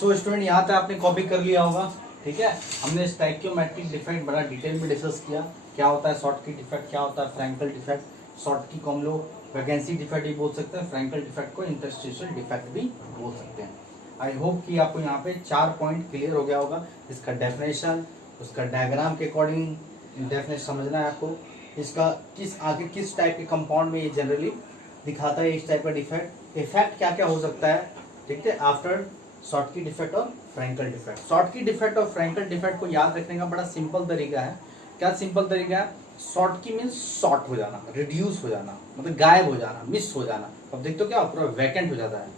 So student यहाँ तक आपने कॉपी कर लिया होगा, ठीक है। हमने स्टैइकियोमेट्रिक डिफेक्ट बड़ा डिटेल में डिस्कस किया, क्या होता है शॉर्टकी डिफेक्ट, क्या होता है फ्रैंकल डिफेक्ट। शॉर्टकी को हम लोग वैकेंसी डिफेक्ट भी बोल सकते हैं, फ्रैंकल डिफेक्ट को इंटरस्टिशियल डिफेक्ट भी बोल सकते हैं। आई होप कि आपको यहाँ पे 4 पॉइंट क्लियर हो गया होगा। इसका डेफिनेशन, उसका डायग्राम के अकॉर्डिंग डेफिनेशन समझना है आपको, इसका किस टाइप के कंपाउंड में ये जनरली दिखाता है इस टाइप का डिफेक्ट, इफेक्ट क्या क्या हो सकता है, ठीक है, आफ्टर शॉर्टकी डिफेक्ट और फ्रैंकल डिफेक्ट। शॉर्टकी डिफेक्ट और फ्रैंकल डिफेक्ट को याद रखने का बड़ा सिंपल तरीका है। क्या सिंपल तरीका है? शॉर्टकी मीन्स शॉर्ट हो जाना, रिड्यूस हो जाना, मतलब गायब हो जाना, मिस हो जाना। अब देखते हो क्या पूरा वैकेंट हो जाता है,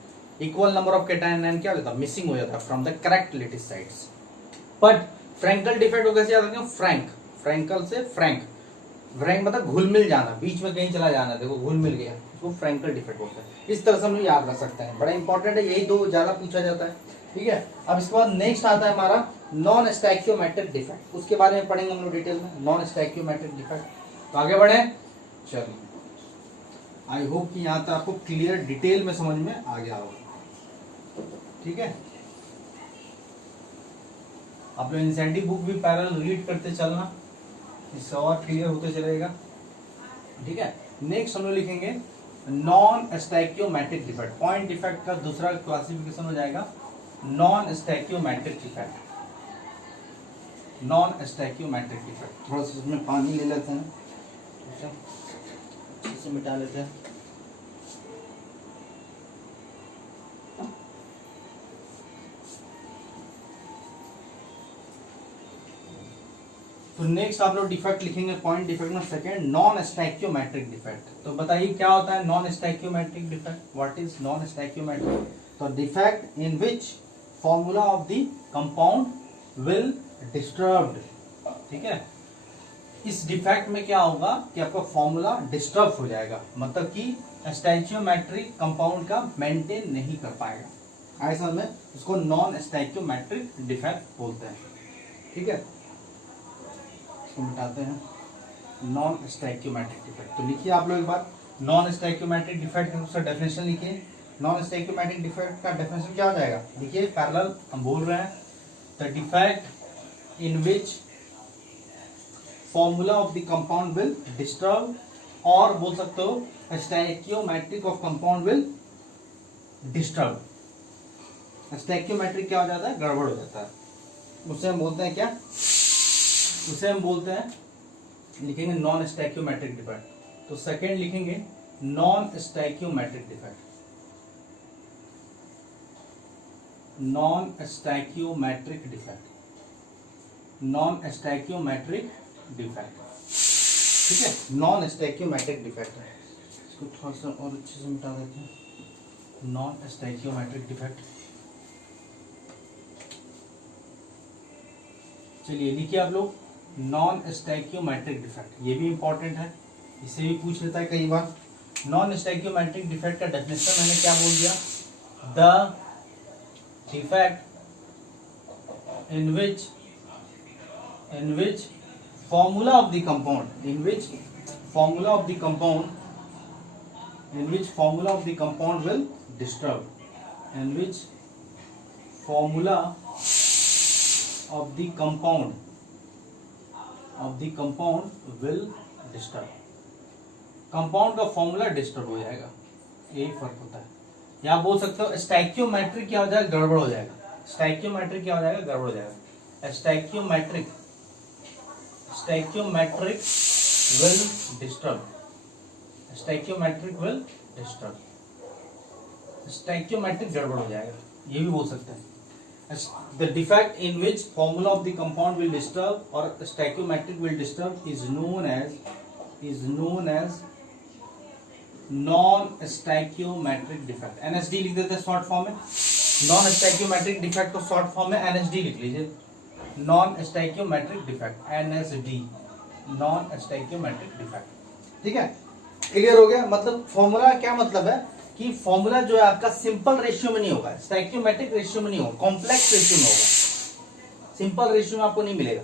equal number of cation anion क्या हो जाता है, मिसिंग हो जाता है from the correct lattice sides. But Frenkel defect को कैसे याद रखेंगे? फ्रैंक, फ्रैंकल से फ्रैंक, फ्रैंक मतलब घुल मिल जाना, बीच में कहीं चला जाना, देखो घुल मिल गया, उसको फ्रैंकल डिफेक्ट बोलते हैं। इस तरह से हम लोग याद रख सकते हैं, बड़ा इंपॉर्टेंट है, यही दो ज्यादा पूछा जाता है, ठीक है। अब इसके बाद नेक्स्ट आता है हमारा नॉन स्टैइकियोमेट्रिक डिफेक्ट, उसके बारे में पढ़ेंगे हम लोग डिटेल में, नॉन स्टैइकियोमेट्रिक डिफेक्ट। तो आगे बढ़े, चलिए। आई होप कि यहाँ तक आपको क्लियर डिटेल में समझ में आ गया होगा, ठीक है। आप लोग इंसेंटिव बुक भी पैरेलल रीड करते चलना, इससे और क्लियर होते चलेगा, ठीक है। नेक्स्ट हम लोग लिखेंगे non stoichiometric defect. Point defect का दूसरा क्लासिफिकेशन हो जाएगा non stoichiometric defect. Non stoichiometric defect, थोड़ा सा इसमें पानी ले लेते हैं, अच्छे से मिटा लेते हैं। तो नेक्स्ट आप लोग डिफेक्ट लिखेंगे पॉइंट डिफेक्ट में सेकंड, नॉन स्टैइकियोमेट्रिक डिफेक्ट। तो बताइए क्या होता है non stoichiometric defect, what is non stoichiometric? तो defect in which formula of the compound will disturbed, ठीक है। इस डिफेक्ट में क्या होगा कि आपका फॉर्मूला डिस्टर्ब हो जाएगा, मतलब कि स्टैइकियोमेट्रिक कंपाउंड का मेंटेन नहीं कर पाएगा, ऐसा में उसको नॉन स्टैइकियोमेट्रिक डिफेक्ट बोलते हैं, ठीक है। मिटाते हैं नॉन स्टैइकियोमेट्रिक डिफेक्ट। तो लिखिए आप लोग एक बार नॉन स्टैइकियोमेट्रिक डिफेक्ट का डेफिनेशन लिखिए। नॉन स्टैइकियोमेट्रिक डिफेक्ट का डेफिनेशन क्या हो जाएगा, देखिए पैरेलल हम बोल रहे हैं, the defect in which formula of the compound will disturb, और बोल सकते हो स्टैइकियोमेट्रिक ऑफ कंपाउंड विल डिस्टर्ब। स्टैइकियोमेट्रिक क्या हो जाता है, गड़बड़ हो जाता है, उसे हम बोलते हैं क्या, उसे हम बोलते हैं, लिखेंगे नॉन स्टैइकियोमेट्रिक डिफेक्ट। तो सेकंड लिखेंगे non stoichiometric defect, non stoichiometric defect, non stoichiometric defect, ठीक है। नॉन स्टैइकियोमेट्रिक डिफेक्ट है, इसको थोड़ा सा और अच्छे से मिटा देते हैं, नॉन स्टैइकियोमेट्रिक डिफेक्ट। चलिए लिखिए आप लोग नॉन स्टैइकियोमेट्रिक डिफेक्ट, ये भी इंपॉर्टेंट है, इसे भी पूछ लेता है कई बार। नॉन स्टैइकियोमेट्रिक डिफेक्ट का डेफिनेशन मैंने क्या बोल दिया, the defect in which formula of the compound, in which formula of the compound, in which formula of the compound will disturb, in which formula of the compound will disturb. Compound का formula disturb हो जाएगा, यही फर्क होता है। या बोल सकते हो स्टैइकियोमेट्रिक क्या हो जाएगा, गड़बड़ हो जाएगा, स्टैइकियोमेट्रिक क्या हो जाएगा, गड़बड़ हो जाएगा, स्टैइकियोमेट्रिक विल डिस्टर्ब, स्टैइकियोमेट्रिक विल डिस्टर्ब, स्टैइकियोमेट्रिक गड़बड़ हो जाएगा, ये भी बोल सकते हैं। The defect in which formula of the compound will disturb or stoichiometric will disturb is known as non-stoichiometric defect। NSD लिख देते हैं शॉर्ट फॉर्म में, नॉन स्टैइकियोमेट्रिक डिफेक्ट को शॉर्ट फॉर्म में NSD लिख लीजिए, non stoichiometric defect, NSD, non stoichiometric defect, ठीक है। क्लियर हो गया? मतलब फॉर्मूला क्या मतलब है कि फॉर्मूला जो है आपका सिंपल रेशियो में नहीं होगा, स्टैइकियोमेट्रिक रेशियो में नहीं होगा, कॉम्प्लेक्स रेशियो में होगा, सिंपल रेशियो में आपको नहीं मिलेगा।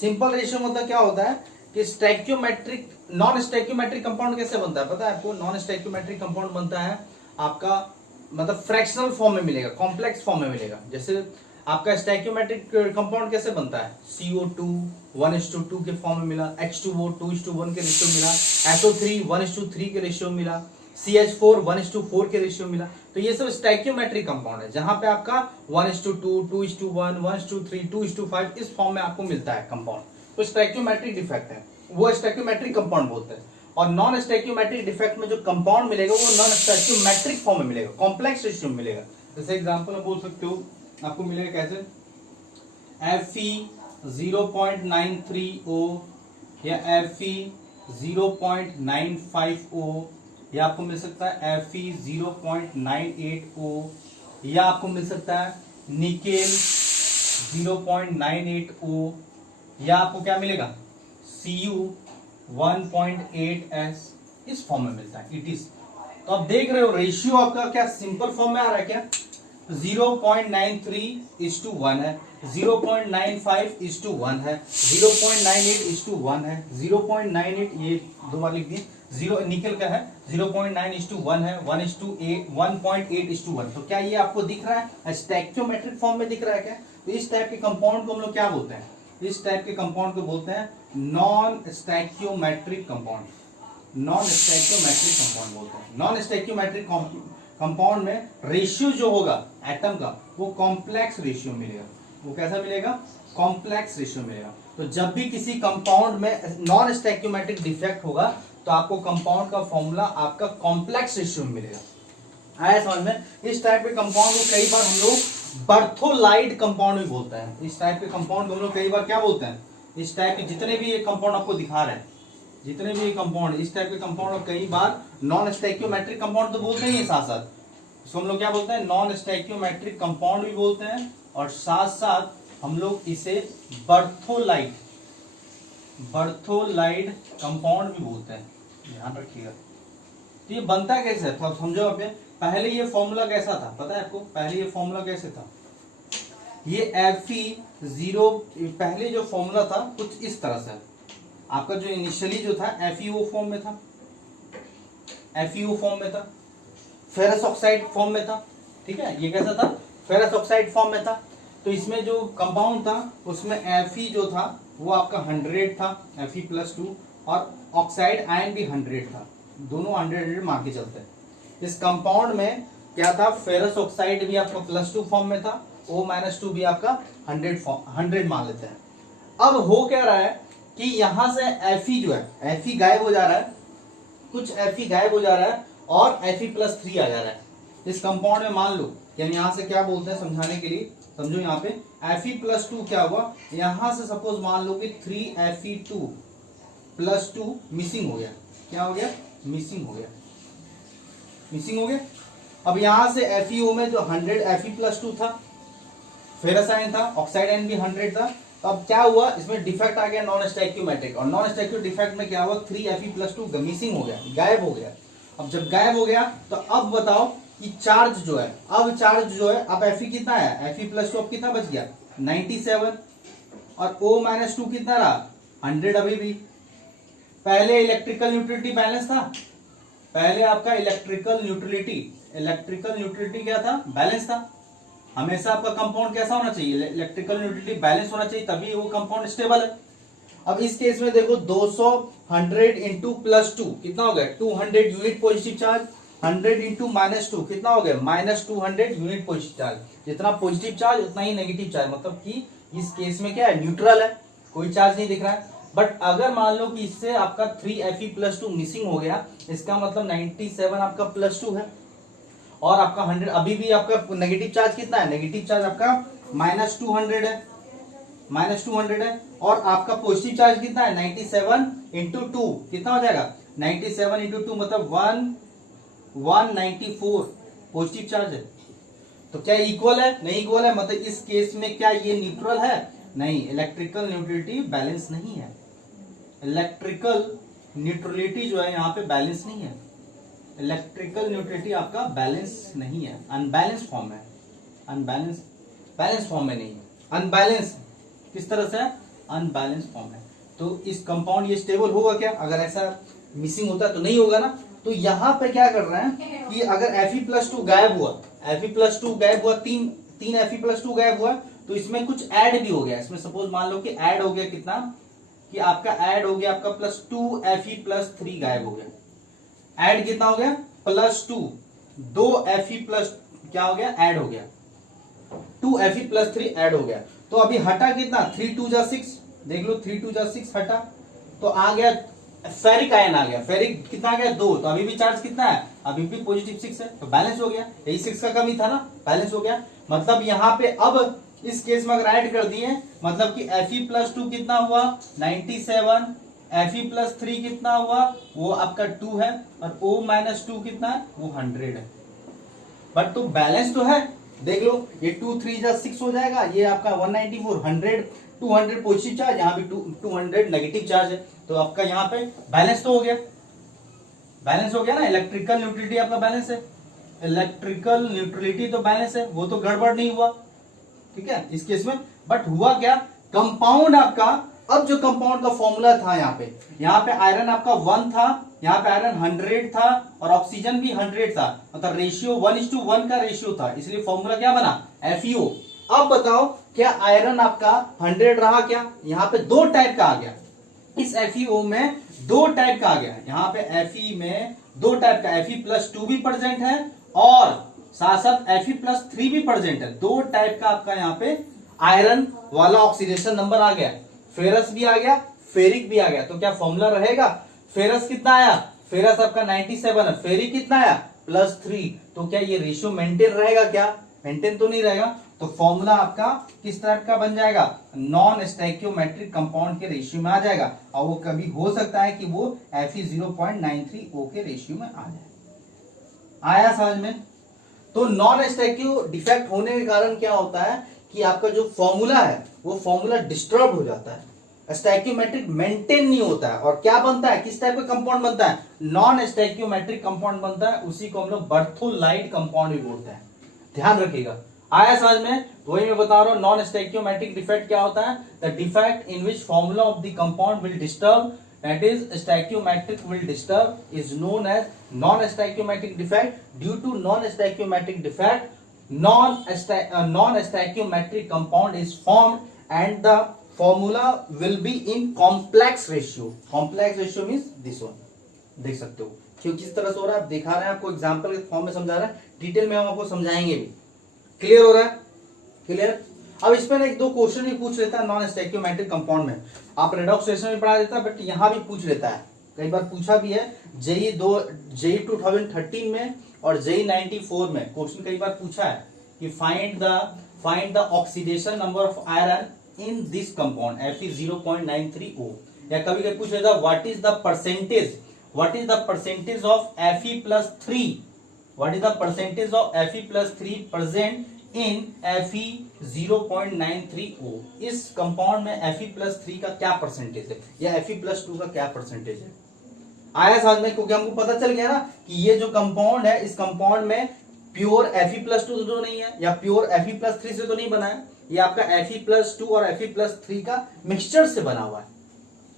सिंपल रेशियो मतलब क्या होता है कि स्टैइकियोमेट्रिक, नॉन स्टैइकियोमेट्रिक कंपाउंड कैसे बनता है पता है आपको? नॉन स्टैइकियोमेट्रिक कंपाउंड बनता है आपका मतलब फ्रैक्शनल फॉर्म में मिलेगा, कॉम्प्लेक्स फॉर्म में मिलेगा। जैसे आपका स्टैइकियोमेट्रिक कंपाउंड कैसे बनता है, CO2 1:2 के फॉर्म में मिला, H2O 2:1 के रेशियो मिला, SO3 1:3 के रेशियो मिला, CH4 1:4 के रेशियो मिला। तो ये सब स्टैइकियोमेट्रिक कंपाउंड है जहां पे आपका 1:2 2:1 1:3 2:5 इस फॉर्म में आपको मिलता है कंपाउंड, तो स्टैइकियोमेट्रिक डिफेक्ट है, वो स्टैइकियोमेट्रिक कंपाउंड बोलते हैं। और नॉन स्टैइकियोमेट्रिक डिफेक्ट में जो कंपाउंड मिलेगा वो नॉन स्टैइकियोमेट्रिक फॉर्म में मिलेगा, कॉम्प्लेक्स रेशियो में मिलेगा। जैसे एग्जांपल में बोल सकते हो, आपको मिलेगा कैसे, Fe0.93O या Fe0.95O, या आपको मिल सकता है Fe0.98O, या आपको मिल सकता है निकेल 0.98O, या आपको क्या मिलेगा Cu 1.8S, इस फॉर्म में मिलता है इट इज। तो आप देख रहे हो रेशियो आपका क्या सिंपल फॉर्म में आ रहा है क्या, 0.93:1 है, 0.95:1 है, 0.98:1 है, 0.98 ये दो बार लिख दिए, जीरो निकल का है 0.9:1 है, 1:8:1। तो क्या ये आपको दिख रहा है स्टैइकियोमेट्रिक फॉर्म में दिख रहा है क्या? तो इस टाइप के कंपाउंड को हम लोग क्या बोलते हैं, इस टाइप के कंपाउंड को बोलते हैं नॉन स्टैइकियोमेट्रिक कंपाउंड, नॉन स्टैइकियोमेट्रिक कंपाउंड बोलते हैं। नॉन स्टैइकियोमेट्रिक कंपाउंड में रेशियो जो होगा एटम का वो कॉम्प्लेक्स रेशियो मिलेगा, वो कैसा मिलेगा, कॉम्प्लेक्स रेशियो मिलेगा। तो जब भी किसी कंपाउंड में नॉन स्टैइकियोमेट्रिक डिफेक्ट होगा तो आपको कंपाउंड का फॉर्मूला आपका कॉम्प्लेक्स रेशियो में मिलेगा। आया समझ में? इस टाइप के कंपाउंड को कई बार हम लोग बर्थोलाइड कंपाउंड भी बोलते हैं। इस टाइप के कंपाउंड को हम लोग कई बार क्या बोलते हैं, इस टाइप के जितने भी ये कंपाउंड आपको दिखा रहे हैं, जितने भी कंपाउंड इस टाइप के कंपाउंड कई बार नॉन स्टैइकियोमेट्रिक कंपाउंड तो बोलते ही है, साथ साथ इसको हम लोग क्या बोलते हैं, नॉन स्टैइकियोमेट्रिक कंपाउंड भी बोलते हैं, और साथ साथ हम लोग इसे बर्थोलाइड कंपाउंड भी बोलते हैं, ध्यान रखिएगा। तो ये बनता कैसे है थोड़ा समझो आप। पहले ये फॉर्मूला कैसा था पता है आपको, पहले ये फॉर्मूला कैसे था, ये Fe0 पहले जो फॉर्मूला था कुछ इस तरह से, आपका जो इनिशियली जो था FeO फॉर्म में था, FeO फॉर्म में था, फेरस ऑक्साइड फॉर्म में था, ठीक है, ये कैसा था, फेरस ऑक्साइड फॉर्म में था। तो इसमें जो कंपाउंड था उसमें Fe जो था वो आपका 100 था, Fe+2, और ऑक्साइड आयन भी 100 था, दोनों 100 मान के चलते हैं। इस कंपाउंड में क्या था, फेरस ऑक्साइड भी आपका +2 फॉर्म में था, O-2 भी आपका 100 मान लेते हैं। अब हो क्या रहा है कि यहां से Fe जो है, Fe गायब हो जा रहा है, कुछ Fe गायब हो जा रहा है और Fe+3 आ जा रहा है इस कंपाउंड में। मान लो कि हम यहाँ से क्या बोलते हैं समझाने के लिए, समझो यहाँ पे Fe+2 क्या हुआ, यहां से सपोज मान लो कि 3Fe2+2 मिसिंग हो गया, क्या हो गया, मिसिंग हो गया। अब यहां से FeO में जो 100 Fe+2 था, फेरस आयन था, ऑक्साइड आयन भी 100 था। तो अब क्या हुआ, इसमें डिफेक्ट आ गया नॉन स्टैइकियोमेट्रिक, और नॉन स्टैइकियो डिफेक्ट में क्या हुआ, 3Fe+2 मिसिंग हो गया, गायब हो गया। अब जब गायब हो गया तो अब बताओ कि चार्ज जो है, अब Fe कितना है, Fe+2 अब कितना बच गया, 97, और O-2 कितना रहा, 100 अभी भी। पहले इलेक्ट्रिकल न्यूट्रलिटी बैलेंस था, पहले आपका इलेक्ट्रिकल न्यूट्रलिटी क्या था, बैलेंस था। हमेशा आपका कंपाउंड कैसा होना चाहिए, इलेक्ट्रिकल न्यूट्रलिटी बैलेंस होना चाहिए, तभी वो कंपाउंड स्टेबल है। अब इस केस में देखो 200 100 इंटू +2 कितना हो गया, 200 यूनिट पॉजिटिव चार्ज, 100 इंटू -2 कितना हो गया, -200 यूनिट पॉजिटिव चार्ज। जितना पॉजिटिव चार्ज उतना ही नेगेटिव चार्ज, मतलब कि इस केस में क्या है, न्यूट्रल है, कोई चार्ज नहीं दिख रहा है। बट अगर मान लो कि इससे आपका 3Fe+2 मिसिंग हो गया, इसका मतलब 97 आपका +2 है, और आपका 100 अभी भी आपका नेगेटिव चार्ज कितना है, नेगेटिव चार्ज आपका -200 है, और आपका पॉजिटिव चार्ज कितना है, 97 इंटू 2 कितना हो जाएगा, 97 इंटू 2 मतलब 194 पॉजिटिव चार्ज है। तो क्या इक्वल है, नहीं इक्वल है, मतलब इस केस में क्या ये न्यूट्रल है, नहीं, इलेक्ट्रिकल न्यूट्रलिटी बैलेंस नहीं है, इलेक्ट्रिकल न्यूट्रलिटी जो है यहाँ पे बैलेंस नहीं है, इलेक्ट्रिकल न्यूट्रलिटी आपका बैलेंस नहीं है, अनबैलेंस फॉर्म है, बैलेंस फॉर्म में नहीं है, अनबैलेंस किस तरह से, अनबैलेंस फॉर्म है। तो इस कंपाउंड ये स्टेबल होगा क्या, अगर ऐसा मिसिंग होता है तो नहीं होगा ना। तो यहाँ पे क्या कर रहे हैं कि अगर Fe+2 गायब हुआ, Fe+2 गायब हुआ, तीन Fe+2 गायब हुआ, तो इसमें कुछ ऐड भी हो गया। इसमें सपोज मान लो कि ऐड हो गया कितना, कि आपका ऐड हो गया आपका +2 Fe+3 गायब हो गया। ऐड कितना हो गया +2, 2 Fe+ क्या हो गया ऐड हो गया, 2 Fe+3 ऐड हो गया। तो अभी हटा कितना 3 2 जा 6, देख लो 3 2 जा 6 हटा, तो आ गया फेरिक आयन आ गया। फेरिक कितना आ गया 2, तो अभी भी चार्ज कितना है, अभी भी +6 है, तो बैलेंस हो गया। यही 6 का कमी था ना, बैलेंस हो गया। मतलब यहाँ पे अब इस केस में अगर ऐड कर दिए, मतलब कि Fe+2 कितना हुआ 97, Fe+3 कितना हुआ वो आपका 2 है, और O-2 कितना है वो 100 है। बट तो बैलेंस तो है, देख लो ये 2 3 जा 6 हो जाएगा, ये आपका 194 100 200 पॉजिटिव चार्ज, यहाँ भी 200 नेगेटिव चार्ज है, तो आपका यहाँ पे बैलेंस तो हो गया, बैलेंस हो गया ना। इलेक्ट्रिकल न्यूट्रलिटी आपका बैलेंस है, इलेक्ट्रिकल न्यूट्रलिटी तो बैलेंस है, वो तो गड़बड़ नहीं हुआ, ठीक है इस केस में। बट हुआ क्या, कंपाउंड आपका, अब जो कंपाउंड का फॉर्मूला था यहाँ पे आयरन आपका 1 था, यहाँ पे आयरन 100 था, और ऑक्सीजन भी 100 था, मतलब रेशियो 1:1 का रेशियो था, इसलिए फॉर्मूला क्या बना FeO। अब बताओ क्या आयरन आपका 100 रहा क्या, यहाँ पे 2 टाइप का आ गया, इस FeO में 2 टाइप का आ गया, यहाँ पे Fe में 2 टाइप का, Fe+2 भी प्रेजेंट है और साथ साथ Fe+3 भी प्रेजेंट है। 2 टाइप का आपका यहाँ पे आयरन वाला ऑक्सीडेशन नंबर आ गया, फेरस भी आ गया, फेरिक भी आ गया। तो क्या फॉर्मूला रहेगा, फेरस कितना आया, फेरस आपका 97 है, फेरिक कितना आया +3, तो क्या ये रेशियो मेंटेन रहेगा, क्या मेंटेन तो नहीं रहेगा। तो फॉर्मूला आपका किस टाइप का बन जाएगा, नॉन स्टैइकियोमेट्रिक कंपाउंड के रेशियो में आ जाएगा, और वो कभी हो सकता है कि वो Fe0.93O के रेशियो में आ जाए। आया समझ में। तो नॉन स्टैइकियो डिफेक्ट होने के कारण क्या होता है कि आपका जो फॉर्मूला है वो फॉर्मूला डिस्टर्ब हो जाता है, स्टैइकियोमेट्रिक मेंटेन नहीं होता है, और क्या बनता है, किस टाइप का कंपाउंड बनता है, नॉन स्टैइकियोमेट्रिक कंपाउंड बनता है, उसी को हम लोग बर्थोलाइट कंपाउंड भी बोलते हैं, ध्यान रखिएगा। आया समझ में। वही मैं बता रहा हूं नॉन स्टैइकियोमेट्रिक डिफेक्ट क्या होता है, the defect in which formula of the compound will disturb, that is stoichiometric will disturb is known as non-stoichiometric defect. Due to non-stoichiometric defect, non-stoichiometric compound is formed and the formula will be in complex ratio. Complex ratio means this one. देख सकते हो क्यों किस तरह से हो रहा है, आप दिखा रहे हैं आपको, एग्जाम्पल के फॉर्म में समझा रहे हैं, डिटेल में हम आपको समझाएंगे भी। क्लियर हो रहा है, क्लियर। अब इसमें एक दो क्वेश्चन भी पूछ लेता है नॉन स्टैइकियोमेट्रिक कंपाउंड में, आप रेडॉक्स रिएक्शन में पढ़ा देता है, बट यहाँ भी पूछ लेता है, कई बार पूछा भी है। जेई 2013 में और जेई 94 में क्वेश्चन कई बार पूछा है कि find the oxidation number of iron in this compound Fe0.93O, या कभी कभी पूछ लेता what is the percentage of Fe+3, what is the percentage of Fe+3 present in Fe0.93O। इस कंपाउंड में Fe+3 का क्या परसेंटेज है, या Fe+2 का क्या परसेंटेज है। आया समझ में, क्योंकि हमको पता चल गया ना कि ये जो कंपाउंड है, इस कंपाउंड में प्योर Fe+2 तो नहीं है, या प्योर Fe+3 से तो नहीं बना है, ये आपका Fe+2 और Fe+3 का मिक्सचर से बना हुआ है।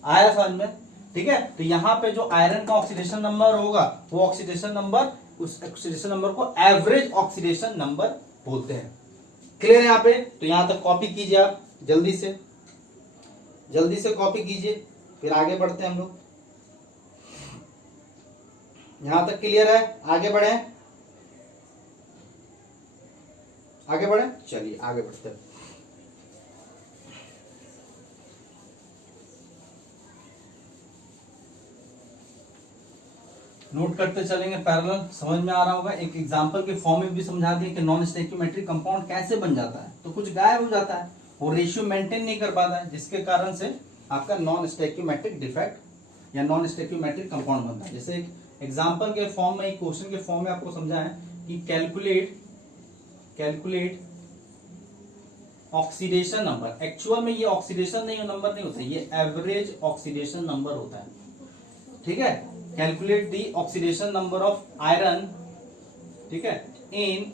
आया समझ में, ठीक है। तो यहाँ पे जो आयरन का ऑक्सीडेशन नंबर होगा, वो ऑक्सीडेशन नंबर, उस ऑक्सीडेशन नंबर को एवरेज ऑक्सीडेशन नंबर बोलते हैं। क्लियर है यहाँ पे। तो यहां तक कॉपी कीजिए आप, जल्दी से कॉपी कीजिए, फिर आगे बढ़ते हैं हम लोग। यहां तक क्लियर है, आगे बढ़े, चलिए आगे बढ़ते हैं। नोट करते चलेंगे पैरेलल, समझ में आ रहा होगा। एक एग्जांपल के फॉर्म में भी समझा दिया कि नॉन स्टैइकियोमेट्रिक कंपाउंड कैसे बन जाता है। तो कुछ गायब हो जाता है, वो रेशियो मेंटेन नहीं कर पाता है, जिसके कारण से आपका नॉन स्टैइकियोमेट्रिक डिफेक्ट या नॉन स्टैइकियोमेट्रिक कंपाउंड बनता है। जैसे एग्जांपल के फॉर्म में, क्वेश्चन के फॉर्म में आपको समझा है कि कैलकुलेट ऑक्सीडेशन नंबर। एक्चुअल में ये ऑक्सीडेशन नंबर नहीं होता, ये एवरेज ऑक्सीडेशन नंबर होता है, ठीक है। Calculate the oxidation number of iron, ठीक है, इन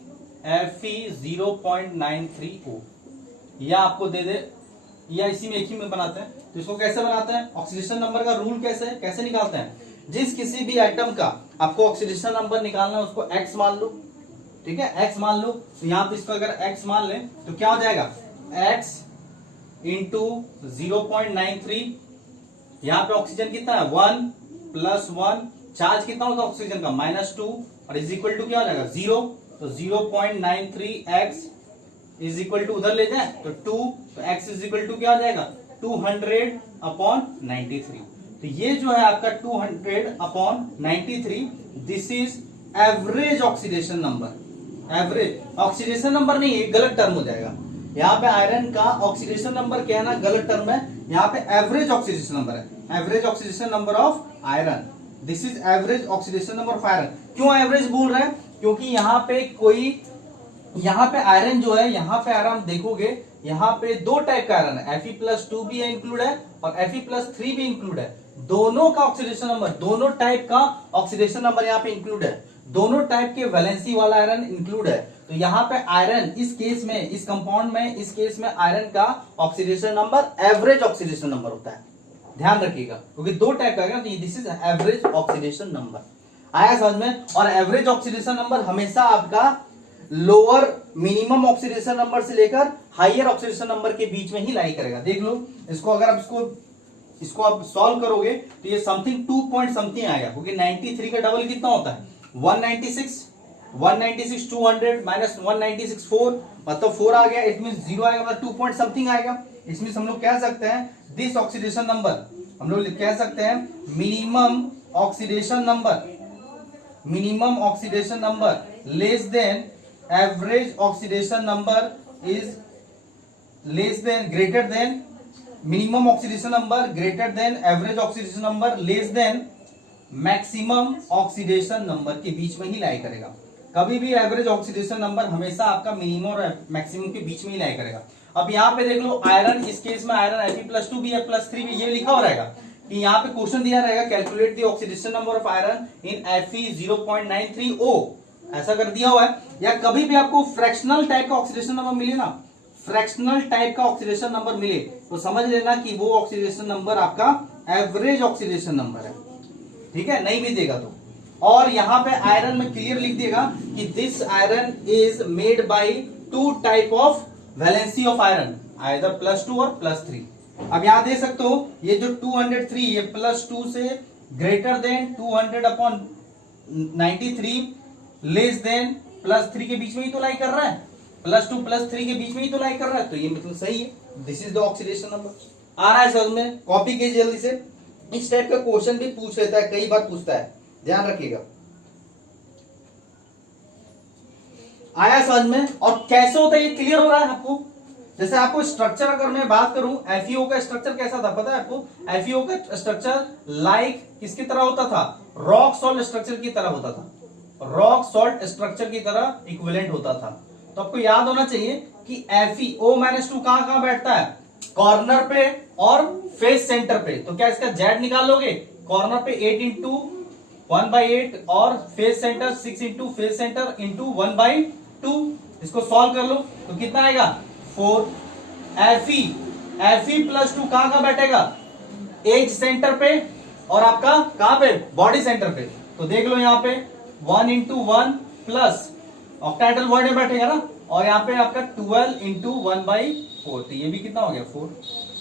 Fe0.93O, या आपको दे दे, या इसी में एक ही में बनाते हैं। तो इसको कैसे बनाते हैं, ऑक्सीडेशन नंबर का रूल कैसे निकालते हैं, जिस किसी भी आइटम का आपको ऑक्सीडेशन नंबर निकालना है, उसको x मान लो, ठीक है, x मान लो। तो यहाँ पे इसको अगर x मान लें तो क्या हो जाएगा, x इंटू 0.93, यहाँ पे ऑक्सीजन कितना है 1 + 1, चार्ज कितना होगा ऑक्सीजन का -2, और इज इक्वल टू क्या हो जाएगा 0, तो 0.93x इज इक्वल टू उधर ले जाए तो 2, तो x इज इक्वल टू क्या हो जाएगा 200/93। तो ये जो है आपका 200/93, this is average oxidation number. Average oxidation number नहीं, ये गलत टर्म हो जाएगा। यहाँ पे आयरन का ऑक्सीडेशन नंबर क्या है ना, गलत टर्म है, यहाँ पे एवरेज ऑक्सीडेशन नंबर है, average oxidation number of iron, this is average oxidation number of iron. क्यों एवरेज बोल रहे हैं, क्योंकि यहाँ पे कोई, यहाँ पे आयरन जो है, यहाँ पे आयरन देखोगे, यहाँ पे दो टाइप का आयरन है, Fe+2 भी इंक्लूड है और Fe+3 भी इंक्लूड है। दोनों का ऑक्सीडेशन नंबर, दोनों टाइप का ऑक्सीडेशन नंबर यहाँ पे इंक्लूड है, दोनों टाइप के वैलेंसी वाला आयरन इंक्लूड है। तो यहाँ पे आयरन इस केस में, इस कंपाउंड में, इस केस में आयरन का oxidation number average oxidation number होता है, ध्यान रखिएगा, क्योंकि दो टाइप का है ना, तो this is average oxidation number. आया समझ में। और एवरेज ऑक्सीडेशन नंबर हमेशा आपका लोअर मिनिमम ऑक्सीडेशन नंबर से लेकर हायर ऑक्सीडेशन नंबर के बीच में ही लाई करेगा। देख लो इसको, अगर आप इसको आप सॉल्व करोगे तो ये समथिंग 2 पॉइंट समथिंग आएगा, क्योंकि 93 का डबल कितना होता है 196, 196 200 माइनस 196 4, मतलब 4 आ गया, इट मीन 0 आएगा, मतलब 2 पॉइंट समथिंग आएगा। इसमें हम लोग कह सकते हैं दिस ऑक्सीडेशन नंबर, हम लोग कह सकते हैं minimum oxidation number, minimum oxidation number less than average oxidation number is less than, greater than, minimum oxidation number greater than average oxidation number less than maximum oxidation number के बीच में ही लाई करेगा। कभी भी एवरेज ऑक्सीडेशन नंबर हमेशा आपका minimum और maximum के बीच में ही लाई करेगा। अब यहाँ पे देख लो आयरन, इस केस में आयरन Fe+2 भी है, +3 भी, ये लिखा हो रहेगा कि यहाँ पे क्वेश्चन दिया रहेगा calculate the oxidation number of iron in Fe 0.93O, ऐसा कर दिया हुआ है। या कभी भी आपको फ्रैक्शनल टाइप का ऑक्सीडेशन नंबर मिले ना, फ्रैक्शनल टाइप का ऑक्सीडेशन नंबर मिले तो समझ लेना कि वो ऑक्सीडेशन नंबर आपका एवरेज ऑक्सीडेशन नंबर है, ठीक है, नहीं भी देगा तो। और यहाँ पे आयरन में क्लियर लिख देगा कि this iron is made by 2 type of valency of iron, either +2 और +3। अब यहाँ देख सकते हो ये जो 203, ये +2 से ग्रेटर देन 200/93 लेस देन +3 के बीच में ही तो लाई कर रहा है, +2 +3 के बीच में ही तो लाई कर रहा है, तो ये मतलब सही है, this is the oxidation number. आ रहा है समझ में, कॉपी कीजिए जल्दी से। इस टाइप का क्वेश्चन भी पूछ लेता है, कई बार पूछता है, ध्यान रखिएगा। आया समझ में। और कैसे होता है ये क्लियर हो रहा है आपको। जैसे आपको स्ट्रक्चर अगर मैं बात करूं, FeO का स्ट्रक्चर कैसा था पता है आपको, FeO का स्ट्रक्चर लाइक किसकी तरह होता था, रॉक सॉल्ट स्ट्रक्चर की तरह होता था, रॉक सॉल्ट स्ट्रक्चर की तरह इक्विवेलेंट होता था। तो आपको याद होना चाहिए कि FeO-2 कहां बैठता है, कॉर्नर पे और फेस सेंटर पे। तो क्या इसका जेड निकाल लोगे, कॉर्नर पे 8 इंटू 1/8 और face centre 6 into face centre into 1/2, इसको सॉल्व कर लो तो कितना आएगा 4। Fe+2 कहां बैठेगा, एज सेंटर पे और आपका कहां पे, बॉडी सेंटर पे। तो देख लो यहाँ पे 1 इंटू 1 प्लस ऑक्टाहेड्रल वर्ड में बैठेगा ना, और यहाँ पे आपका 12 इंटू 1/4, तो ये भी कितना हो गया 4।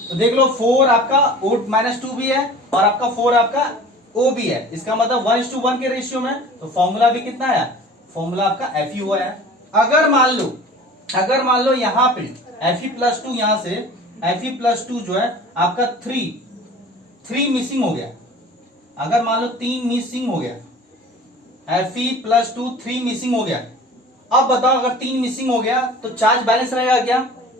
तो देख लो 4 आपका O-2 भी है और आपका 4 आपका O भी है, इसका मतलब 1:1 के रेशियो में। तो फॉर्मूला भी कितना है, फॉर्मूला आपका FeO है। अगर मान लो यहाँ पे Fe+2, यहां से Fe+2 जो है आपका 3 मिसिंग हो गया, अगर मान लो 3 मिसिंग हो गया, Fe+2 3 मिसिंग हो गया। अब बताओ अगर 3 मिसिंग हो गया तो चार्ज बैलेंस रहेगा क्या,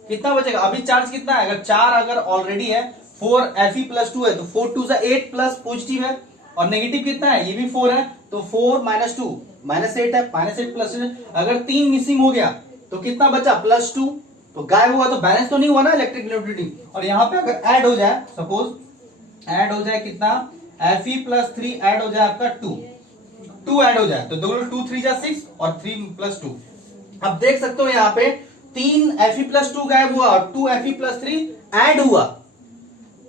कितना बचेगा, अभी चार्ज कितना है, अगर 4 अगर ऑलरेडी है, 4 Fe+2 है तो 4 2 8 प्लस पॉजिटिव है, और नेगेटिव कितना है, ये भी 4 है, तो 4 - 2 -8 है, -8 प्लस। अगर 3 मिसिंग हो गया तो कितना बचा, +2, तो गायब हुआ, तो बैलेंस तो नहीं हुआ ना इलेक्ट्रिक न्यूट्रलिटी। और यहाँ पे अगर ऐड हो जाए, सपोज ऐड हो जाए कितना, Fe+3 ऐड हो जाए आपका 2 ऐड हो जाए, तो 2 3 जा 6 और 3 + 2। अब देख सकते हो यहाँ पे 3 Fe+2 गायब हुआ और 2 Fe+3 ऐड हुआ।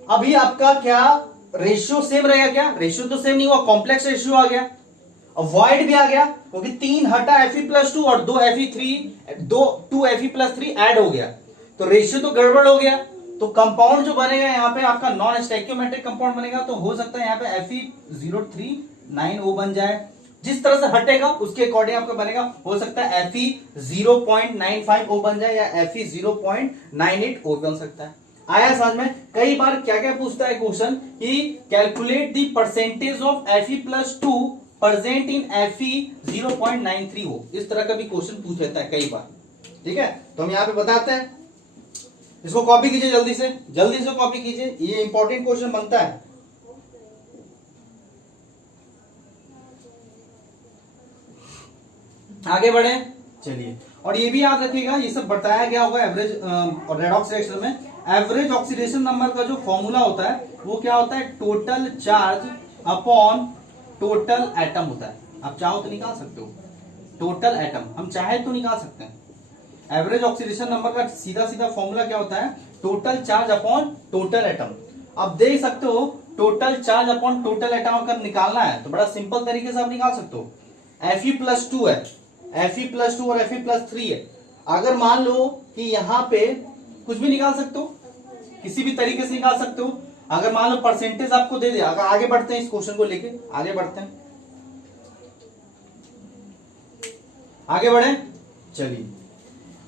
अभी आपका क्या रेशियो सेम रहेगा क्या, रेशियो तो सेम नहीं हुआ, कॉम्प्लेक्स रेशियो आ गया। अब वॉइड भी आ गया क्योंकि 3 हटा Fe+2 और 2 Fe+3 ऐड हो गया, तो रेशियो तो गड़बड़ हो गया। तो कंपाउंड जो बनेगा यहाँ पे आपका नॉन स्टैइकियोमेट्रिक कंपाउंड बनेगा, तो हो सकता है यहाँ पे Fe039O बन जाए। जिस तरह से हटेगा उसके अकॉर्डिंग आपका बनेगा, हो सकता है Fe0.95O बन जाए या Fe0.98O बन सकता है। आया समझ में? कई बार क्या क्या पूछता है क्वेश्चन कि calculate the percentage of Fe+2 present in Fe0.93O, इस तरह का भी क्वेश्चन पूछ लेता है कई बार। ठीक है, तो हम यहाँ पे बताते हैं, इसको कॉपी कीजिए जल्दी से कॉपी कीजिए, ये इंपॉर्टेंट क्वेश्चन बनता है। आगे बढ़े, चलिए। और ये भी याद रखिएगा, ये सब बताया गया होगा एवरेज और रेडॉक्स रिएक्शन में। एवरेज ऑक्सीडेशन नंबर का जो फॉर्मूला होता है वो क्या होता है, total charge upon total atom होता है। आप चाहो तो निकाल सकते हो टोटल एटम, हम चाहे तो निकाल सकते हैं। एवरेज ऑक्सीडेशन नंबर का सीधा सीधा फॉर्मूला क्या होता है, total charge upon total atom. अब देख सकते हो total charge upon total atom अगर निकालना है तो बड़ा सिंपल तरीके से आप निकाल सकते हो। Fe+2 है, Fe+2 और Fe+3 है। अगर मान लो कि यहां पे कुछ भी निकाल सकते हो, किसी भी तरीके से निकाल सकते हो। अगर मान लो परसेंटेज आपको दे दिया, अगर आगे बढ़ते हैं इस क्वेश्चन को लेके, आगे बढ़ते हैं, आगे बढ़े, चलिए।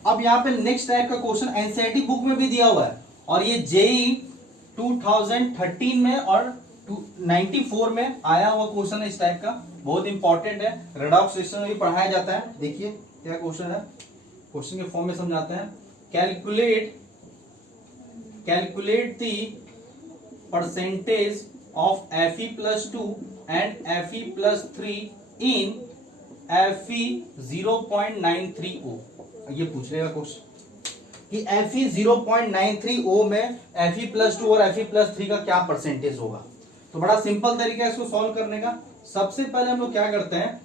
अब यहाँ पे नेक्स्ट टाइप का क्वेश्चन एनसीईआरटी बुक में भी दिया हुआ है, और ये जेई 2013 में और 94 में आया हुआ क्वेश्चन है इस टाइप का, बहुत इंपॉर्टेंट है। रेडॉक्स रिएक्शन में भी पढ़ाया जाता है। देखिए क्या क्वेश्चन है, क्वेश्चन के फॉर्म में समझाते हैं। Calculate the percentage of Fe+2 and Fe+3 in Fe0.93O। ये पूछ लेगा क्वेश्चन कि Fe0.93O में Fe+2 और Fe+3 का क्या परसेंटेज होगा। तो बड़ा सिंपल तरीका है इसको सॉल्व करने का। सबसे पहले हम लोग क्या करते हैं,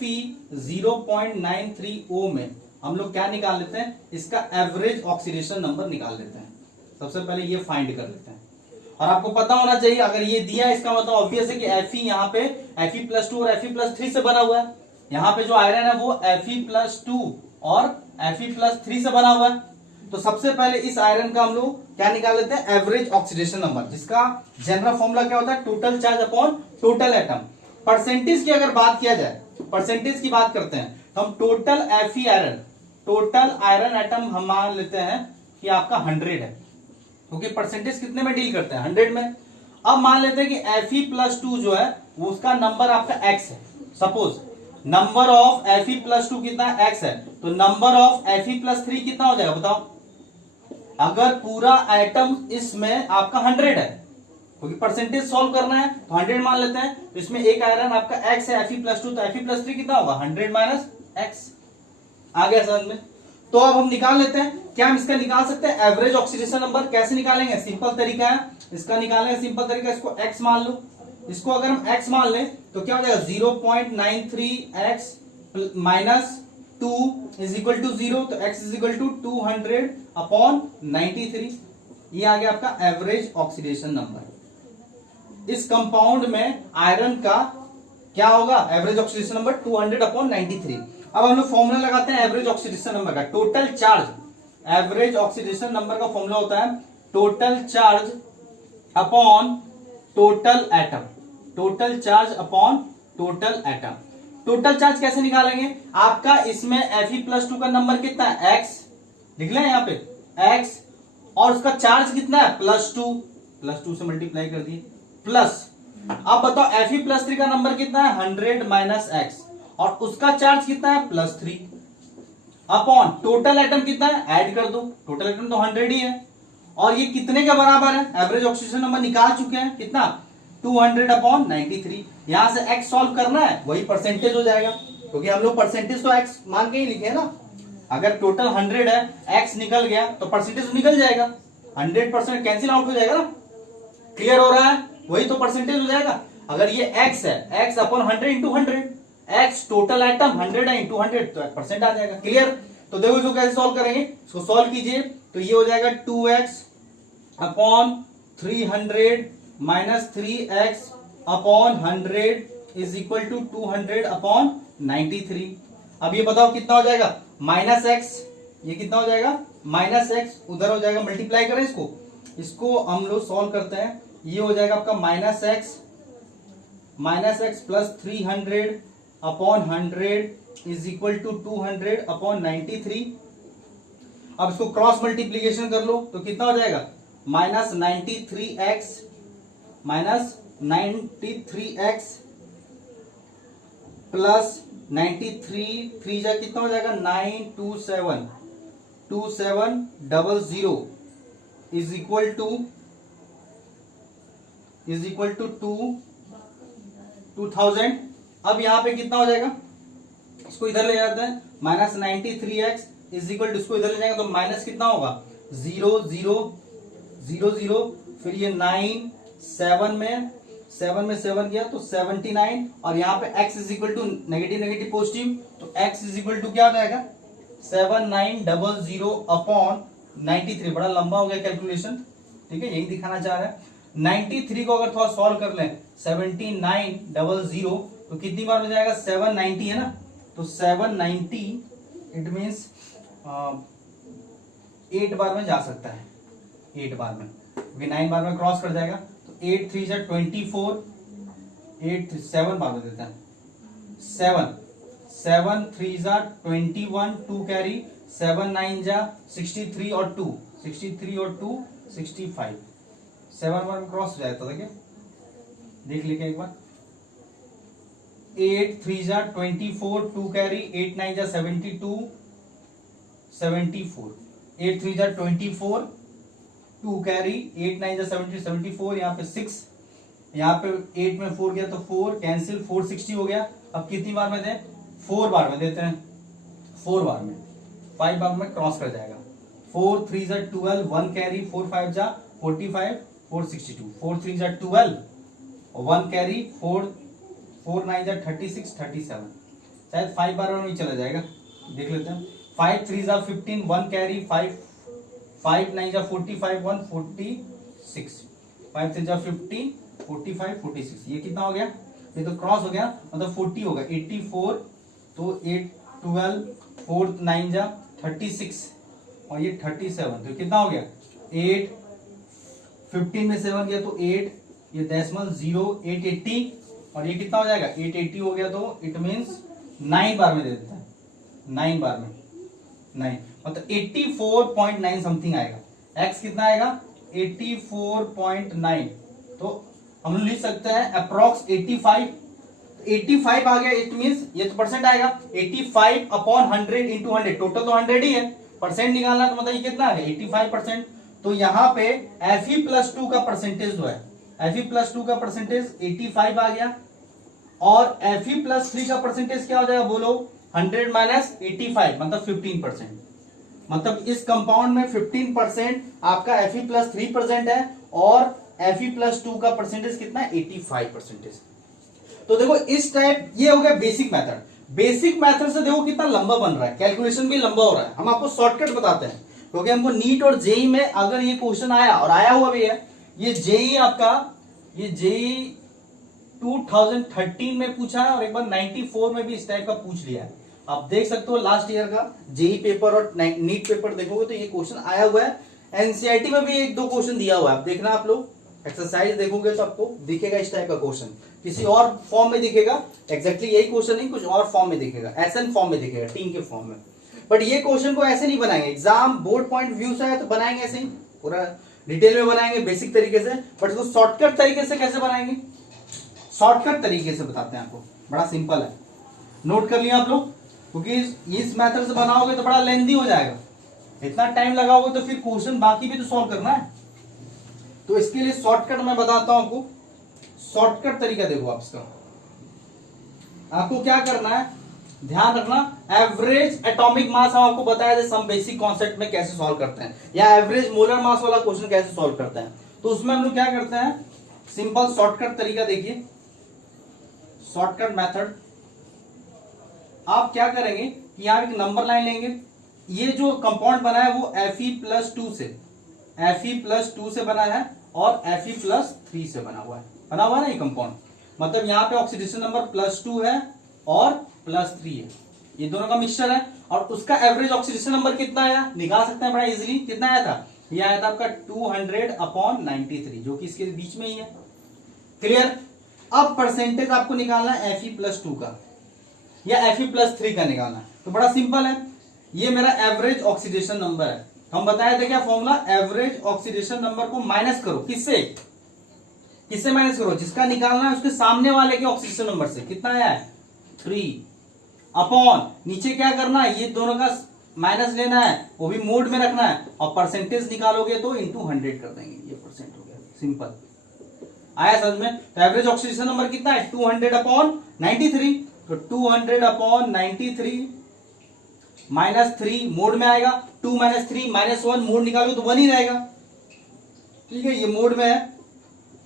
Fe0.93O में हम लोग क्या निकाल लेते हैं, इसका एवरेज ऑक्सीडेशन नंबर निकाल लेते हैं। सबसे पहले ये फाइंड कर लेते हैं, और आपको पता होना चाहिए अगर ये दिया है इसका मतलब ऑब्वियस है कि Fe यहाँ पे Fe+2 और Fe+3 से बना हुआ है। यहाँ पे जो आयरन है वो Fe+2 और Fe+3 से बना हुआ है। तो सबसे पहले इस आयरन का हम लोग क्या निकाल लेते हैं, एवरेज ऑक्सीडेशन नंबर, जिसका जनरल फॉर्मूला क्या होता है, total charge upon total atom. Percentage की अगर बात किया जाए, परसेंटेज की बात करते हैं तो हम total Fe iron, total iron atom हम मान लेते हैं कि आपका 100 है, क्योंकि परसेंटेज कितने में डील करते हैं, 100 में। अब मान लेते हैं कि Fe+2 जो है वो उसका नंबर आपका x है। सपोज नंबर ऑफ Fe+2 कितना x है, तो नंबर ऑफ Fe+3 कितना हो जाएगा बताओ। अगर पूरा एटम इसमें आपका 100 है, क्योंकि परसेंटेज सॉल्व करना है तो 100 मान लेते हैं, तो इसमें एक आयरन आपका x है Fe+2, तो Fe+3 कितना होगा, 100 माइनस x। आ गया समझ में? तो अब हम निकाल लेते हैं, क्या हम इसका निकाल सकते हैं एवरेज ऑक्सीडेशन नंबर। कैसे निकालेंगे, सिंपल तरीका है इसका निकालने का, सिंपल तरीका, इसको x मान लो। इसको अगर हम x मान लें तो क्या हो जाएगा, 0.93x minus 2 is equal to 0, तो x इज इक्वल टू 200/93। ये आ गया आपका एवरेज ऑक्सीडेशन नंबर। इस कंपाउंड में आयरन का क्या होगा, एवरेज ऑक्सीडेशन नंबर 200/93। अब हम लोग फॉर्मूला लगाते हैं एवरेज ऑक्सीडेशन नंबर का, total charge. Average oxidation number का फॉर्मूला होता है total charge upon total atom, total charge upon total atom. Total charge कैसे निकालेंगे, आपका इसमें Fe+2 का नंबर कितना है, x, लिख लें यहाँ पे x, और उसका चार्ज कितना है, +2 से मल्टीप्लाई कर दिए, प्लस। अब बताओ Fe+3 का नंबर कितना है, 100 माइनस x, और उसका चार्ज कितना है, +3, अपॉन टोटल एटम कितना है, ऐड कर दो, टोटल एटम तो 100 ही है, और ये कितने के बराबर है, एवरेज ऑक्सीडेशन नंबर निकाल चुके हैं, कितना, 200/93। यहां से x सॉल्व करना है, वही परसेंटेज हो जाएगा, क्योंकि हम लोग परसेंटेज तो x मान के ही लिखे हैं ना। अगर टोटल 100 है, x निकल गया तो परसेंटेज तो निकल जाएगा, 100% कैंसिल आउट हो जाएगा ना। क्लियर हो रहा है, वही तो परसेंटेज हो जाएगा। अगर ये x है, x upon 100 into 100, x total item 100 है इंटू 100, तो परसेंट आ जाएगा। क्लियर, तो देखो इसको कैसे सॉल्व करेंगे, इसको सॉल्व कीजिए तो ये हो जाएगा 2x upon 300 minus 3x upon 100 is equal to 200 upon 93। अब ये बताओ कितना हो जाएगा, माइनस एक्स, ये कितना हो जाएगा माइनस एक्स, उधर हो जाएगा मल्टीप्लाई करें इसको हम लोग सॉल्व करते हैं, ये हो जाएगा आपका minus x plus 300 upon 100 is equal to 200 upon 93। अब इसको क्रॉस मल्टीप्लीकेशन कर लो तो कितना हो जाएगा, माइनस 93x प्लस 93 3 जा कितना हो जाएगा 92700 इज इक्वल टू 2000। अब यहां पे कितना हो जाएगा, इसको इधर ले जाते हैं, minus 93x is equal to, इसको इधर ले जाएंगे तो माइनस कितना होगा 0 0 0 0, फिर ये 9 7 में 7 गया तो 79, और यहाँ पे x is equal to negative positive, तो x इज इक्वल टू क्या हो जाएगा 7900 अपॉन 93। बड़ा लंबा हो गया कैलकुलेशन, ठीक है, यही दिखाना चाह रहा है। 93 को अगर थोड़ा सॉल्व कर लें 7900 तो कितनी बार में जाएगा 790 है ना, तो 790 इट मीन्स 8 बार में जा सकता है, 8 बार में, क्योंकि 9 बार में क्रॉस कर जाएगा, तो 8 3 जा 24, 7 बार में देता है 7 3 जा 21, 2 कैरी, 7 9 जा 63 और 2 65, 7 बार में क्रॉस हो जाता था क्या, देख लीजिए एक बार। 8 3 जा 24, 2 कैरी, 8 9 जा 72 74, 8 3 जा 24, 2 कैरी, 8 9 जा 70 74, यहाँ पे 6, यहाँ पे 8 में 4 गया तो 4 कैंसिल, 460 हो गया। अब कितनी बार में दें, 4 बार में देते हैं, 4 बार में, 5 बार में क्रॉस कर जाएगा। 4 3 जा 12, 1 कैरी, 4 5 जा 45, 462, 4 3 जा 12, 1 कैरी, 4 9 जा 36 37, शायद 5 बार में चला जाएगा, देख लेते हैं। 5 3 जा 15, 1 कैरी, 5 9 जा 45, 1 46, 5 3 जा 15 45 46, ये कितना हो गया, ये तो क्रॉस हो गया, मतलब 40 होगा, 84, तो 8 12, 4 9 जा 36 और ये 37, तो कितना हो गया 8, 15 में 7 गया तो 8, ये डेसिमल 0, 880, और ये कितना हो जाएगा 880 हो गया, तो इट मीन्स 9 बार में दे देता है, 9 बार में 9, मतलब 84.9 समथिंग आएगा, x कितना आएगा 84.9, तो हम लोग लिख सकते हैं अप्रोक्स 85 आ गया, इट मींस ये तो परसेंट आएगा 85 अपॉन 100 इंटू 100, टोटल तो 100 ही है, परसेंट निकालना तो मतलब ये कितना है 85%। तो यहाँ पे Fe+2 का परसेंटेज जो है, Fe+2 का परसेंटेज 85 आ गया, और Fe+3 का परसेंटेज क्या हो जाएगा बोलो, 100 माइनस 85 मतलब 15%, मतलब इस कंपाउंड में 15% आपका Fe+3% है, और Fe+2 का परसेंटेज कितना है 85%। तो देखो इस टाइप, ये हो गया बेसिक मेथड। बेसिक मेथड से देखो कितना लंबा बन रहा है, कैलकुलेशन भी लंबा हो रहा है। हम आपको शॉर्टकट बताते हैं, क्योंकि हमको नीट और जेई में अगर ये क्वेश्चन आया, और आया हुआ भी है, ये जेई आपका, ये जेई 2013 में पूछा है, और एक बार 94 में भी इस टाइप का पूछ लिया है। आप देख सकते हो लास्ट ईयर का जेई पेपर और नीट पेपर देखोगे तो ये क्वेश्चन आया हुआ है। एनसीईआरटी में भी 1-2 क्वेश्चन दिया हुआ है, आप देखना, आप लोग एक्सरसाइज देखोगे तो आपको दिखेगा इस टाइप का क्वेश्चन, किसी और फॉर्म में दिखेगा, एग्जैक्टली यही क्वेश्चन नहीं, कुछ और फॉर्म में दिखेगा, एसएन फॉर्म में दिखेगा, टीम के फॉर्म में। बट ये क्वेश्चन को ऐसे नहीं बनाएंगे, एग्जाम बोर्ड पॉइंट व्यू से है तो बनाएंगे ऐसे ही, पूरा डिटेल में बनाएंगे बेसिक तरीके से, बट इसको शॉर्टकट तरीके से कैसे बनाएंगे, शॉर्टकट तरीके से बताते हैं आपको, बड़ा सिंपल है, नोट कर लिया आप लोग, क्योंकि इस मेथड से बनाओगे तो बड़ा लेंथी हो जाएगा, इतना टाइम लगाओगे तो फिर क्वेश्चन बाकी भी तो सॉल्व करना है। तो इसके लिए शॉर्टकट मैं बताता हूं आपको, शॉर्टकट तरीका देखो आप इसका, आपको क्या करना है ध्यान रखना, एवरेज एटॉमिक मास हम आपको बताया था सम बेसिक कॉन्सेप्ट में कैसे सॉल्व करते हैं, या एवरेज मोलर मास वाला क्वेश्चन कैसे सॉल्व करते हैं। तो उसमें हम लोग क्या करते हैं, सिंपल शॉर्टकट तरीका देखिए, शॉर्टकट मेथड। आप क्या करेंगे कि यहां एक नंबर लाइन लेंगे, ये जो कंपाउंड बना है वो Fe+2 से बना है, और Fe+3 से बना हुआ है ना ये कंपाउंड, मतलब यहाँ पे ऑक्सीडेशन नंबर +2 है और +3 है, ये दोनों का मिक्सचर है। और उसका एवरेज ऑक्सीडेशन नंबर कितना आया, निकाल सकते हैं बड़ा इजीली। कितना आया था, ये आया था आपका 200/93, जो कि इसके बीच में ही है। क्लियर। अब परसेंटेज आपको निकालना है Fe+2 का या Fe+3 का निकालना है, तो बड़ा सिंपल है। ये मेरा एवरेज ऑक्सीडेशन नंबर है, हम बताए थे क्या फॉर्मूला, एवरेज ऑक्सीडेशन नंबर को माइनस करो, किससे माइनस करो, जिसका निकालना है उसके सामने वाले के ऑक्सीडेशन नंबर से। कितना आया है 3 अपॉन नीचे क्या करना है, ये दोनों का माइनस लेना है, वो भी मोड में रखना है, और परसेंटेज निकालोगे तो इंटू 100 कर देंगे, ये परसेंट हो गया। सिंपल आया समझ में। तो एवरेज ऑक्सीडेशन नंबर कितना है 200/93, तो 200/93 -3 मोड में आएगा, 2 - 3 -1 मोड निकालोगे तो 1 ही रहेगा। ठीक है, ये मोड में है,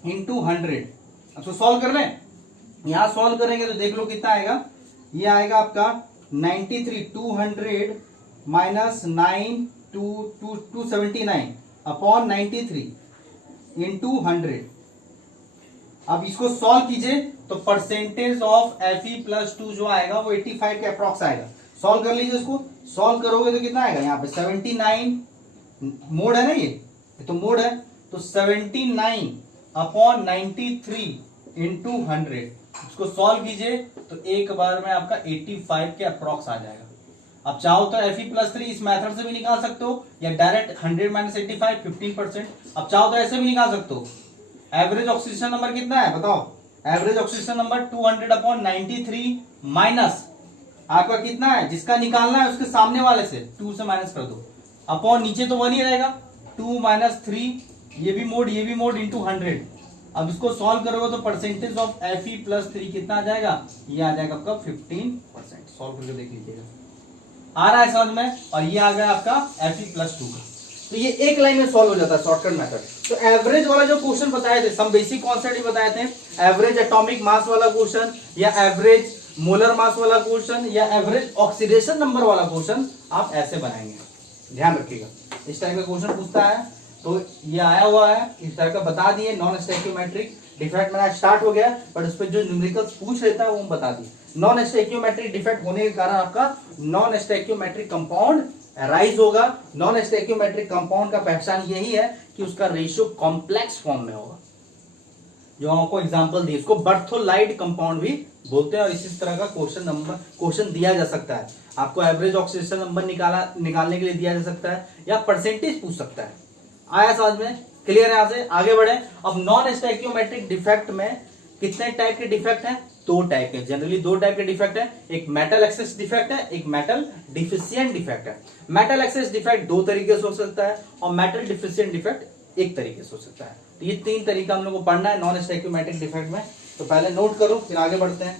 इंटू 100। अब तो सॉल्व कर रहे हैं, यहां सॉल्व करेंगे तो देख लो कितना आएगा, ये आएगा आपका 93 200 -9 279/93 इंटू 100। अब इसको सॉल्व कीजिए तो परसेंटेज ऑफ Fe+2 जो आएगा वो 85 के अप्रॉक्स आएगा। सॉल्व कर लीजिए इसको, सॉल्व करोगे तो कितना आएगा, यहाँ पे 79 मोड है ना, ये तो मोड है, तो 79/93 इंटू 100। इसको सॉल्व कीजिए तो एक बार में आपका 85 के अप्रॉक्स आ जाएगा। अब चाहो तो Fe+3 इस मेथड से भी निकाल सकते हो, या डायरेक्ट 100 - 85 15%। अब चाहो तो ऐसे भी निकाल सकते हो। एवरेज ऑक्सीडेशन नंबर कितना है बताओ, एवरेज ऑक्सीडेशन नंबर 200/93 माइनस आपका कितना है, जिसका निकालना है उसके सामने वाले से 2 से माइनस कर दो, अपॉन नीचे तो 1 ही रहेगा, 2 - 3 ये भी मोड इंटू 100। अब इसको सॉल्व करोगे तो परसेंटेज ऑफ Fe+3 कितना आ जाएगा, ये आ जाएगा आपका 15%। सॉल्व करके देख लीजिएगा, आ रहा है समझ में। और ये आ गया आपका Fe+2 का। तो ये एक लाइन में सॉल्व हो जाता है शॉर्टकट मेथड। तो एवरेज वाला जो क्वेश्चन बताए थे, सब बेसिक कॉन्सेप्ट ही बताए थे, एवरेज एटॉमिक मास वाला क्वेश्चन, या एवरेज मोलर मास वाला क्वेश्चन, या एवरेज ऑक्सीडेशन नंबर वाला क्वेश्चन आप ऐसे बनाएंगे, ध्यान रखिएगा। इस टाइप का क्वेश्चन पूछता है तो ये आया हुआ है, इस टाइप का बता दिए। नॉन स्टैकियोमेट्रिक डिफेक्ट मेरा स्टार्ट हो गया, बट उस पर जो न्यूमेरिकल्स पूछ लेता है वो हम बता दिए। नॉन स्टैकियोमेट्रिक डिफेक्ट होने के कारण आपका नॉन स्टैकियोमेट्रिक कंपाउंड राइज होगा। नॉन स्टैकियोमेट्रिक कंपाउंड का पहचान यही है कि उसका रेशियो कॉम्प्लेक्स फॉर्म में होगा। जो आपको एग्जांपल दी, इसको बर्थोलाइड कंपाउंड भी बोलते हैं। और इसी तरह का क्वेश्चन दिया जा सकता है आपको, एवरेज ऑक्सीडेशन नंबर निकालने के लिए दिया जा सकता है, या परसेंटेज पूछ सकता है। आया समझ में, क्लियर है। यहाँ से आगे बढ़े। अब नॉन स्टैकियोमेट्रिक डिफेक्ट में कितने टाइप के डिफेक्ट हैं, 2 टाइप के, जनरली 2 टाइप के डिफेक्ट है। एक मेटल एक्सेस डिफेक्ट है, एक मेटल डिफिशिएंट डिफेक्ट है। मेटल एक्सेस डिफेक्ट 2 तरीके से हो सकता है, और मेटल डिफिशिएंट डिफेक्ट 1 तरीके से हो सकता है। तो ये 3 तरीका हम लोग को पढ़ना है नॉन स्टैकियोमेट्रिक डिफेक्ट में। तो पहले नोट करो, फिर आगे बढ़ते हैं।